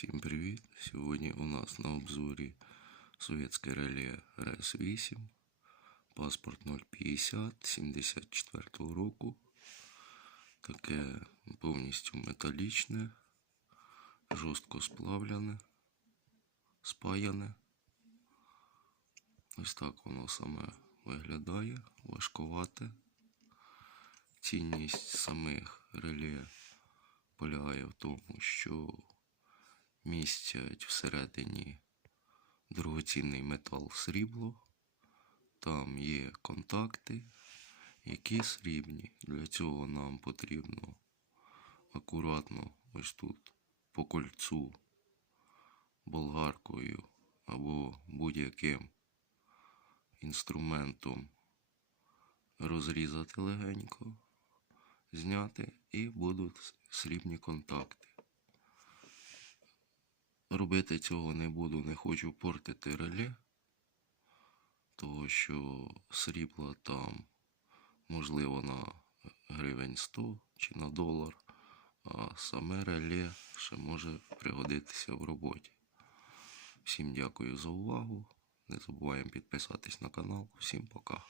Всім привіт! Сьогодні у нас на обзорі совєтське реле РС-8, паспорт 050 74 року. Таке повністю металічне, жорстко сплавлене, спаяне. Ось так воно саме виглядає, важкувате. Цінність самих реле полягає в тому, що містять всередині дорогоцінний метал срібло. Там є контакти, які срібні. Для цього нам потрібно акуратно ось тут по кольцу болгаркою або будь-яким інструментом розрізати легенько, зняти і будуть срібні контакти. Робити цього не буду, не хочу портити реле, того що срібла там можливо на гривень 100 чи на долар, а саме реле ще може пригодитися в роботі. Всім дякую за увагу. Не забуваємо підписатись на канал. Всім пока.